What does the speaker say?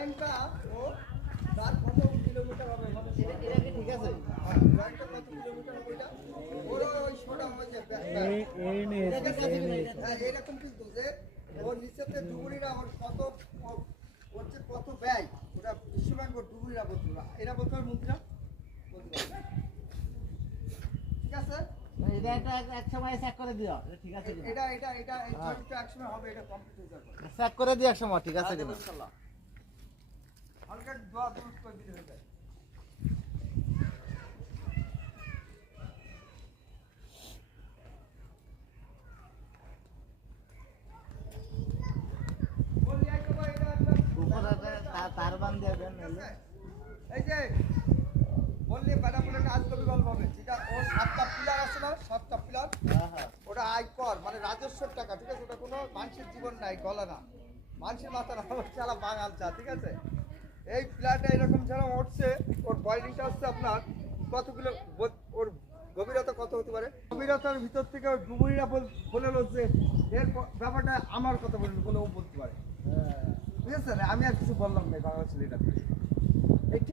জয়েন্টটা ও তার কত কিলোমিটার হবে এটা কি ঠিক আছে? জয়েন্টটা কত কিলোমিটার হবে এটা? ওর ওই সোডা হয়েছে এরকম কিন্তু যে ওর নিচেতে ডুবুরিরা ওর কত ওর যে কত ব্যয় ওটা বিশ্বব্যাংক ওর ডুবুরিরা বলতে পারবে। এরা বলতে পারবে মন্ত্রীরা বলতে পারবে। ঠিক আছে? এটা এক সময় চেক করে দিও ঠিক আছে এটা এই জয়েন্টটা একসময় হবে, এটা কমপ্লিট হয়ে যাবে। চেক করে দিও এক সময় ঠিক আছে কিনা ইনশাআল্লাহ। হালকা দোয়া দুরুদ করে দিলে হয়ে যায়। বলি আই তো ভাই এটা তার বান দিবেন এই যে বললে বেটা বলে কাজ করবি গল্প হবে, যেটা ও 7টা পিলার আছে না, 7টা পিলার, ওটা আয়কর মানে রাজস্বের টাকা, ঠিক আছে? ওটা কোনো মানুষের জীবন নাই, গলা না, মানুষের মাথা না, চালা বাঙাল চা, ঠিক আছে? এই পিলারটা এরকম যারা উঠছে, ওর বয়লিংটা হচ্ছে আপনার কত কিলো, ওর গভীরতা কত হতে পারে? গভীরতার ভিতর থেকে ওই ডুবুরিরা বলে যে এর ব্যাপারটা আমার কথা বলতে বলে ও বলতে পারে, ঠিক আছে? আমি আর কিছু বললাম না বাংলা ছেলেটা।